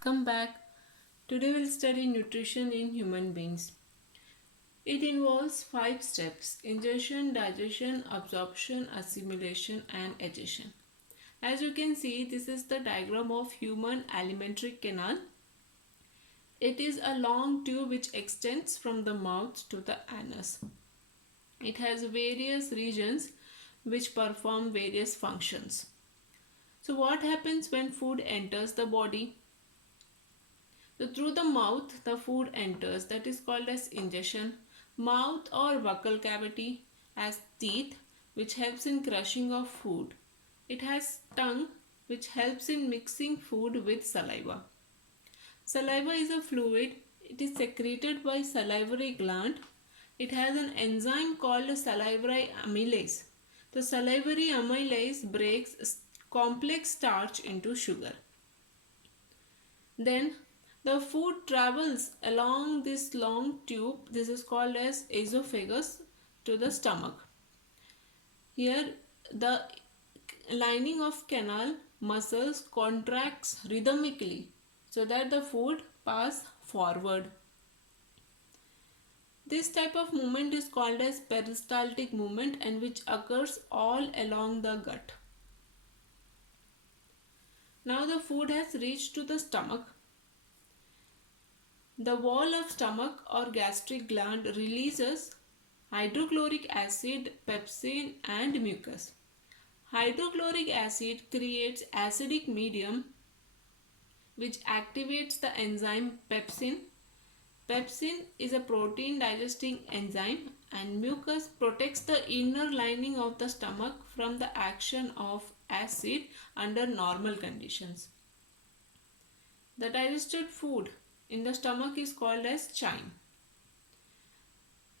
Come back. Today we'll study nutrition in human beings. It involves 5 steps: ingestion, digestion, absorption, assimilation, and digestion. As you can see, this is the diagram of human alimentary canal. It is a long tube which extends from the mouth to the anus. It has various regions which perform various functions. So what happens when food enters the body? So through the mouth the food enters, that is called as ingestion. Mouth or buccal cavity has teeth which helps in crushing of food. It has tongue which helps in mixing food with saliva. Saliva is a fluid. It is secreted by salivary gland. It has an enzyme called salivary amylase. The salivary amylase breaks complex starch into sugar. Then the food travels along this long tube. This is called as esophagus to the stomach. Here the lining of canal muscles contracts rhythmically so that the food pass forward. This type of movement is called as peristaltic movement and which occurs all along the gut. Now the food has reached to the stomach. The wall of stomach or gastric gland releases hydrochloric acid, pepsin and mucus. Hydrochloric acid creates acidic medium which activates the enzyme pepsin. Pepsin is a protein digesting enzyme and mucus protects the inner lining of the stomach from the action of acid under normal conditions. The digested food in the stomach is called as chyme.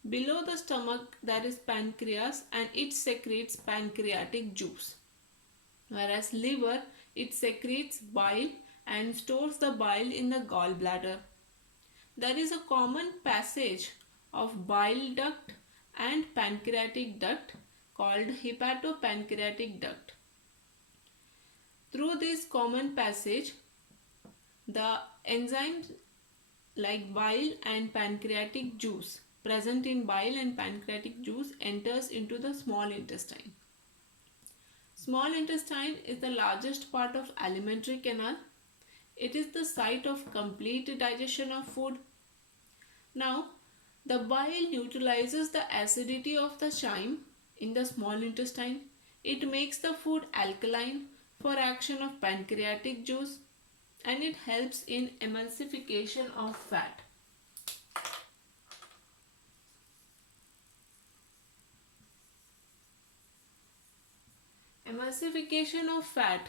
Below the stomach there is pancreas and it secretes pancreatic juice. Whereas liver, it secretes bile and stores the bile in the gallbladder. There is a common passage of bile duct and pancreatic duct called hepatopancreatic duct. Through this common passage, the enzymes like bile and pancreatic juice present in bile and pancreatic juice enters into the small intestine. Small intestine is the largest part of alimentary canal. It is the site of complete digestion of food. Now, the bile neutralizes the acidity of the chyme in the small intestine. It makes the food alkaline for action of pancreatic juice and it helps in emulsification of fat. Emulsification of fat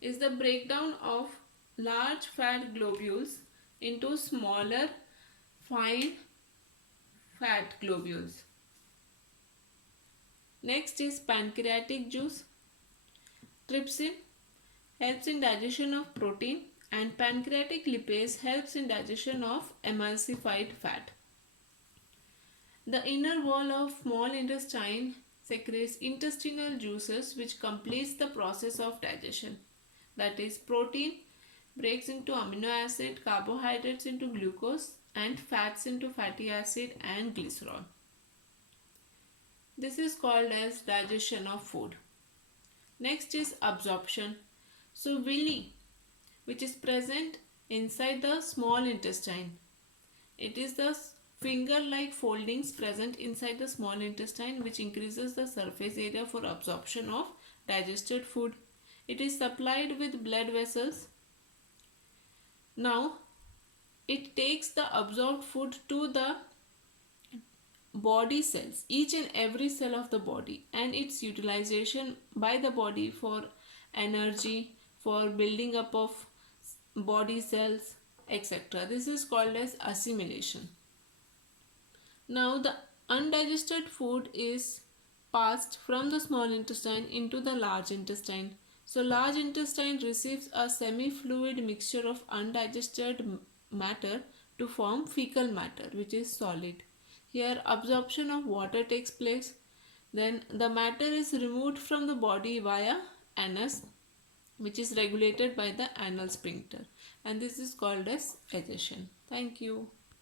is the breakdown of large fat globules into smaller fine fat globules. Next is pancreatic juice. Trypsin helps in digestion of protein and pancreatic lipase helps in digestion of emulsified fat. The inner wall of small intestine secretes intestinal juices which completes the process of digestion. That is, protein breaks into amino acid, carbohydrates into glucose and fats into fatty acid and glycerol. This is called as digestion of food. Next is absorption. So villi, which is present inside the small intestine. It is the finger-like foldings present inside the small intestine which increases the surface area for absorption of digested food. It is supplied with blood vessels. Now, it takes the absorbed food to the body cells, each and every cell of the body, and its utilization by the body for energy, for building up of body cells, etc. This is called as assimilation. Now the undigested food is passed from the small intestine into the large intestine. So large intestine receives a semi-fluid mixture of undigested matter to form fecal matter, which is solid. Here absorption of water takes place. Then the matter is removed from the body via anus. which is regulated by the anal sphincter, and this is called as egestion. Thank you.